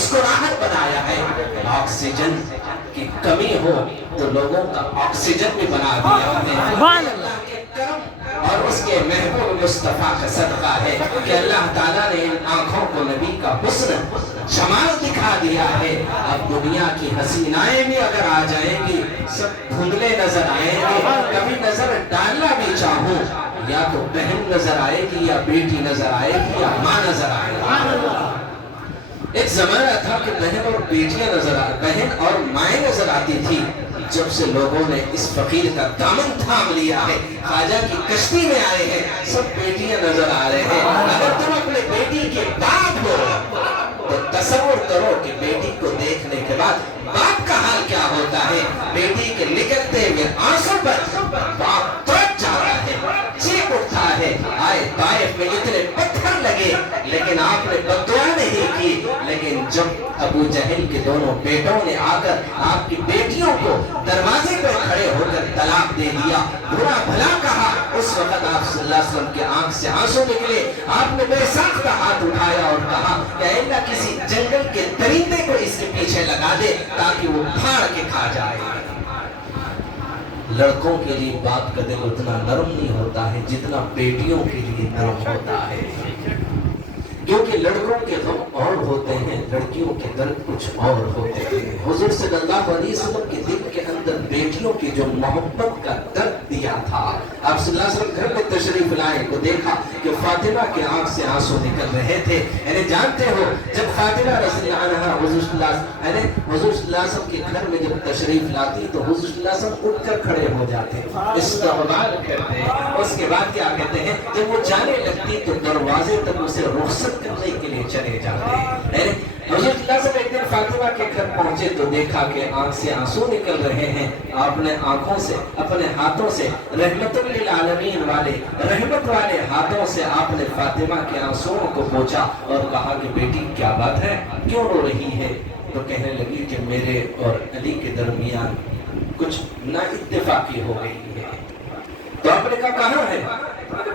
मुस्कुराहट बनाया है। ऑक्सीजन की कमी हो तो लोगों का ऑक्सीजन भी बना दिया है। और उसके महबूब मुस्तफा का सदका है कि अल्लाह ताला ने इन आंखों को नबी का हुस्न जमाल दिखा दिया है। अब दुनिया की हसीनाएं भी अगर आ जाएंगी सब धुंधले नजर आएंगे। कभी नजर डालना भी चाहूं या तो बहन नजर आएगी या बेटी नजर आएगी या माँ नजर आएगी। एक जमाना था कि बहन और बेटियां बहन और माएँ नजर आती थी। जब से लोगों ने इस फकीर का दामन थाम लिया है, ख्वाजा की कश्ती में आए हैं, सब बेटियां नजर आ रहे हैं। अगर तुम अपने बेटी के बाप हो तो तसव्वुर करो कि बेटी को देखने के बाद बाप का हाल क्या होता है। बेटी के निकलते हुए आंसू पर बाप तड़प जाता है, चीख उठता है। आए ताइफ में इतने पत्थर लगे लेकिन आपने बद्दुआ नहीं की। लेकिन जब अबू जहल के दोनों बेटों ने आकर आपकी बेटियों को दरवाजे पर खड़े होकर तलाक दे दिया, बुरा भला कहा, उस वक्त आप सल्लल्लाहु अलैहि वसल्लम के आंख से आंसू निकले। आपने बेसाख्ता हाथ उठाया और कहा कि अल्लाह किसी जंगल के दरिंदे को इसके पीछे लगा दे ताकि वो फाड़ के खा जाए। लड़कों के लिए बाप का दिल उतना नरम नहीं होता है जितना बेटियों के लिए नरम होता है, क्योंकि लड़कों के गम और होते हैं, लड़कियों के दर्द कुछ और होते हैं। हुजूर सल्लल्लाहु अलैहि वसल्लम के दिल के अंदर बेटियों की जो मोहब्बत का दर्द दिया था, आप सल्लल्लाहु अलैहि वसल्म घर में तशरीफ लाए तो देखा कि फातिमा के आंख से आंसू निकल रहे थे। यानी जानते हो जब फातिमा रज़ियल्लाहु अन्हा हुजूर सल्लल्लाहु अलैहि वसल्लम के घर में जब तशरीफ लाती तो हुजूर सल्लल्लाहु अलैहि वसल्म उठकर खड़े हो जाते, इस्तक़बाल करते। उसके बाद क्या कहते हैं, जब वो जाने लगती तो दरवाजे तक उसे रुखसत करने के लिए चले जाते हैं। हुजूर एक दिन फातिमा के घर पहुंचे तो देखा कि आंख से आंसू निकल रहे हैं। आपने आंखों से अपने हाथों से रहमतुल लिल आलमीन वाले रहमत वाले हाथों से आपने फातिमा के आंसुओं को पोंछा और कहा कि बेटी क्या बात है, क्यों रो रही है। तो कहने लगी कि मेरे और अली के दरमियान कुछ नाइत्तेफाकी हो गई है। तो आपने कहा कहाँ है,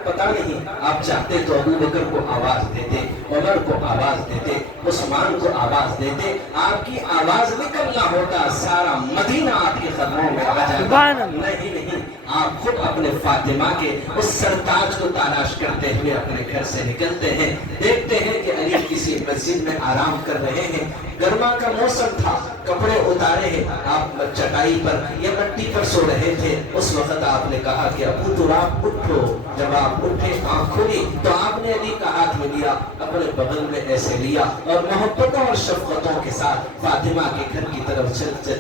पता नहीं, आप चाहते तो अबू बकर को आवाज देते, उमर को आवाज देते, उस्मान को आवाज देते, आपकी आवाज निकलना होता, सारा मदीना आपके कदमों में आ जाता। नहीं, आप खुद अपने फातिमा के उस सरताज को तलाश करते हुए अपने घर से निकलते हैं। देखते हैं कि अली किसी मस्जिद में आराम कर रहे हैं, गर्मा का मौसम था, कपड़े उतारे हैं, आप चटाई पर या मट्टी पर सो रहे थे। उस वक्त आपने कहा कि अबू तुराब उठो। जब आप उठे, आंख खुली तो आपने अली का हाथ में लिया, अपने बगल में ऐसे लिया और मोहब्बतों और शफकतों के साथ फातिमा के घर की तरफ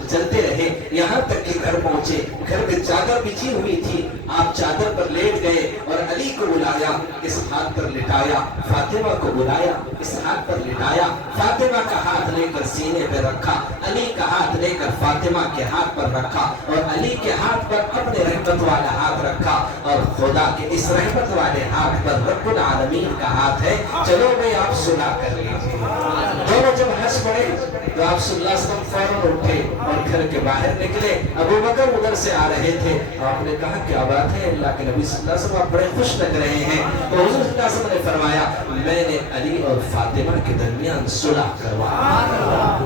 चलते रहे। यहाँ तक कि घर पहुंचे, घर में चादर बिछी हुई थी, आप चादर पर लेट गए और अली को बुलाया, इस हाथ पर लिटाया, फातिमा को बुलाया, इस हाथ पर लिटाया, फातिमा का हाथ लेकर सीने पे रखा, अली का हाथ लेकर फातिमा के हाथ पर रखा और अली के हाथ पर अपने रहमत वाला हाथ रखा। और खुदा के इस रहमत वाले हाथ पर रब्बुल आलमीन का हाथ है, चलो भाई आप सुना कर लीजिए। दोनों जब हंस पड़े तो आप सल्लल्लाहु अलैहि वसल्लम फौरन उठे और घर के बाहर निकले। अबू बकर उधर से आ रहे थे, आपने कहा क्या बात है, अल्लाह के नबी सल्लल्लाहु अलैहि वसल्लम आप बड़े खुश लग रहे हैं। तो हुजूर सल्लल्लाहु अलैहि वसल्लम ने फरमाया मैंने अली और फातिमा के दरमियान सुलह करवाया।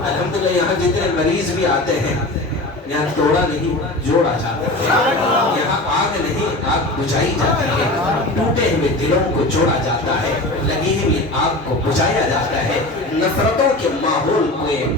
अल्हम्दुलिल्लाह यहाँ जितने मरीज भी आते हैं, यहाँ तोड़ा नहीं जोड़ा जाता है, यहाँ आग नहीं आग बुझाई जाती है, टूटे हुए दिलों को जोड़ा जाता है, लगी हुई आग को बुझाया जाता है, नफरतों के माहौल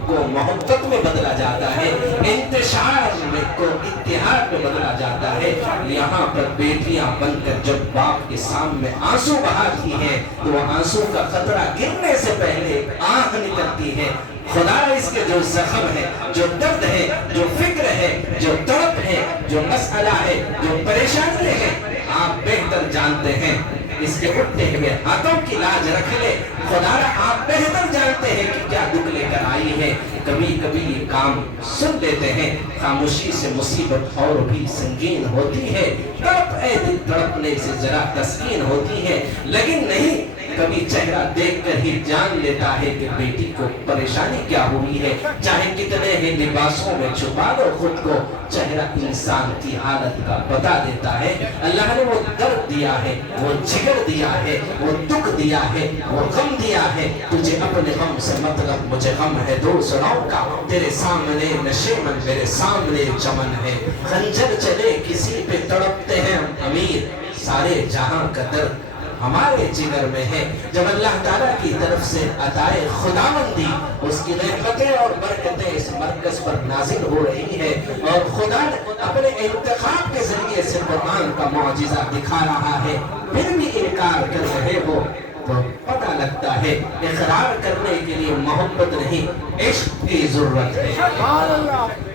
को मोहब्बत में बदला जाता है, इंतशार को इत्तेहाद में बदला जाता है। यहाँ पर बेटियां बनकर जब बाप के सामने आंसू बहाती हैं तो वह आंसू का खतरा गिरने से पहले आंख निकलती है। खुदा इसके जो जख्म है, जो दर्द है, जो फिक्र है, जो तड़प है, जो मसला है, जो परेशानी है, आप बेहतर जानते हैं। इसके उठते हुए हाथों की लाज रख ले, खुदा आप बेहतर जानते हैं कि क्या दुख लेकर आई है। कभी कभी ये काम सुन लेते हैं, खामोशी से मुसीबत और भी संगीन होती है, तड़प ए दिल तड़पने से जरा तस्कीन होती है। लेकिन नहीं, कभी चेहरा देखकर ही जान लेता है कि बेटी को परेशानी क्या हुई है। चाहे कितने ही लिबासों में छुपा लो खुद को, चेहरा इंसान की हालत का बता देता है। अल्लाह ने वो दर्द दिया है, वो जिगर दिया है, वो दुख दिया है, वो गम दिया है। तुझे अपने गम से मतलब, मुझे गम है दूसरों का, तेरे सामने नशेमन मेरे सामने चमन है। खंजर चले किसी पे तड़पते हैं अमीर, सारे जहां का दर्द हमारे जिगर में है। जब अल्लाह ताला की तरफ से अताए खुदावंदी, उसकी रहमतें और बरकतें इस मरकज पर नाजिल हो रही है और खुदा अपने इंतखाब के जरिए से कुरान का मौजिज़ा दिखा रहा है, फिर भी इनकार कर रहे हो तो पता लगता है इकरार करने के लिए मोहब्बत नहीं, इश्क की जरूरत है।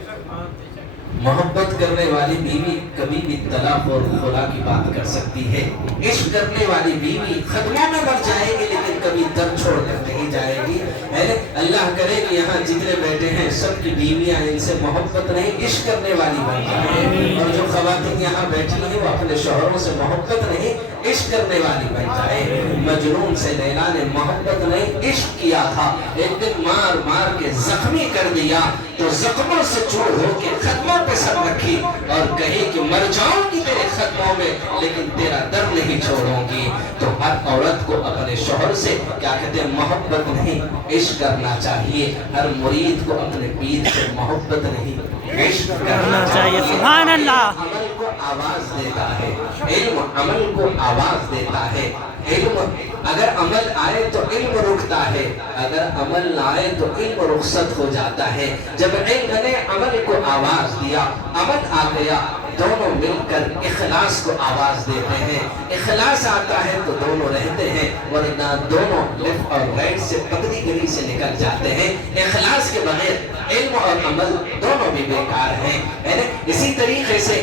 मोहब्बत करने वाली बीवी कभी भी तलाक और खुला की बात कर सकती है। इश्क करने वाली बीवी खतरों में बढ़ जाएगी लेकिन कभी दर छोड़कर नहीं जाएगी। अल्लाह करे कि यहाँ जितने बैठे हैं सबकी बीवियां इनसे मोहब्बत नहीं इश्क करने वाली बन जाए, और जो खवातीन यहाँ बैठी हैं वो अपने शौहरों से मोहब्बत नहीं इश्क करने वाली बन जाए। मजनून से लैला ने मोहब्बत नहीं इश्क किया था, एक दिन मार मार के जख्मी कर दिया तो जख्मों से चूर होके खत्मों पे सर रखी और कही कि मर जाऊंगी तेरे खत्मों में लेकिन तेरा दर्द नहीं छोड़ूंगी। तो हर औरत को अपने शौहर से क्या कहते हैं मोहब्बत नहीं इश्क करना चाहिए। हर मुरीद को अपने पीर से मोहब्बत नहीं इश्क करना चाहिए। सुभान अल्लाह। अमल को आवाज देता है, इल्म अमल को आवाज देता है। इल्म अगर अमल आए तो इल्म रुकता है, अगर अमल ना आए तो इल्म रुखसत हो जाता है। जब इल्म ने अमल को आवाज दिया, अमल आ गया, दोनों मिलकर इखलास को आवाज देते हैं। इखलास आता है तो दोनों रहते हैं, वरना दोनों लेफ्ट और राइट से पतली गली से निकल जाते हैं। इखलास के बगैर इल्म और अमल दोनों भी बेकार हैं। इसी तरीके से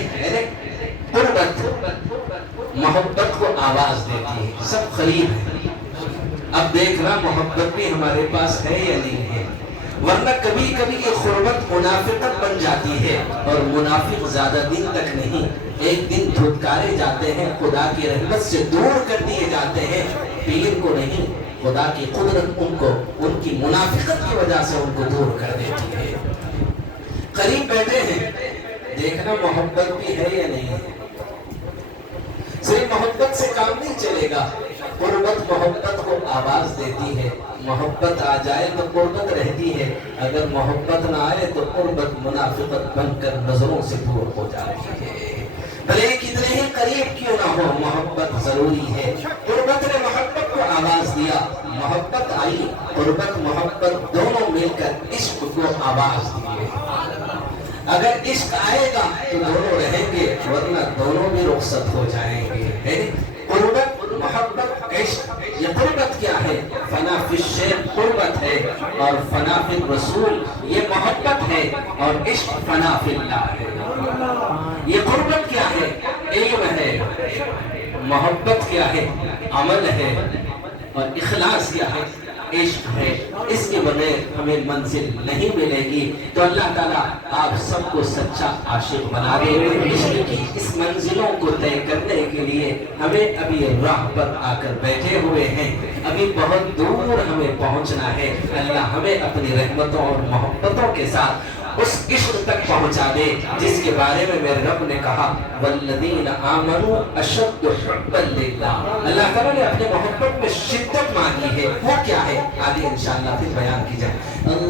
मोहब्बत को आवाज देती है, सब करीब है। अब देखना मोहब्बत भी हमारे पास है या नहीं है, वरना कभी कभी ये खुर्बत मुनाफिकत बन जाती है और मुनाफिक ज्यादा दिन तक नहीं, एक दिन धुतकारे जाते हैं, खुदा की रहमत से दूर कर दिए जाते हैं। पीर को नहीं, खुदा की कुदरत उनको उनकी मुनाफिकत की वजह से उनको दूर कर देती है। करीब बैठे हैं, देखना मोहब्बत भी है या नहीं है। सिर्फ मोहब्बत से काम नहीं चलेगा, कुर्बत मोहब्बत को आवाज देती है। मोहब्बत आ जाए तो कुर्बत रहती है, अगर मोहब्बत ना आए तो कुर्बत मुनाफिकत बनकर नजरों से दूर हो जाती है। भले कितने ही करीब क्यों ना हो, मोहब्बत जरूरी है। कुर्बत ने मोहब्बत को आवाज दिया, मोहब्बत आई, कुर्बत मोहब्बत दोनों मिलकर इश्क को आवाज दिए। अगर इश्क आएगा तो दोनों रहेंगे, वरना दोनों भी रुखसत हो जाएंगे। कुर्बत मोहब्बत इश्क, ये कुर्बत क्या है? फना फिश कुर्बत है और फना फिल रसूल ये मोहब्बत है और इश्क फना फिल्लाह है। ये कुर्बत क्या है? इल्म है। मोहब्बत क्या है? अमल है। और इखलास क्या है? इश्क है। इसके बगैर हमें मंजिल नहीं मिलेगी। तो अल्लाह ताला आप सबको सच्चा आशिक बना दे। इश्क की इस मंजिलों को तय करने के लिए हमें अभी राह पर आकर बैठे हुए हैं, अभी बहुत दूर हमें पहुंचना है। अल्लाह हमें अपनी रहमतों और मोहब्बतों के साथ उस इश्क तक पहुंचा दे जिसके बारे में मेरे रब ने कहा वल्लदीन आमनू अशद्दु हुब्बन लिल्लाह। अल्लाह ताला ने अपने मोहब्बत में शिद्दत मांगी है, वो क्या है आगे इंशाअल्लाह फिर बयान की जाए।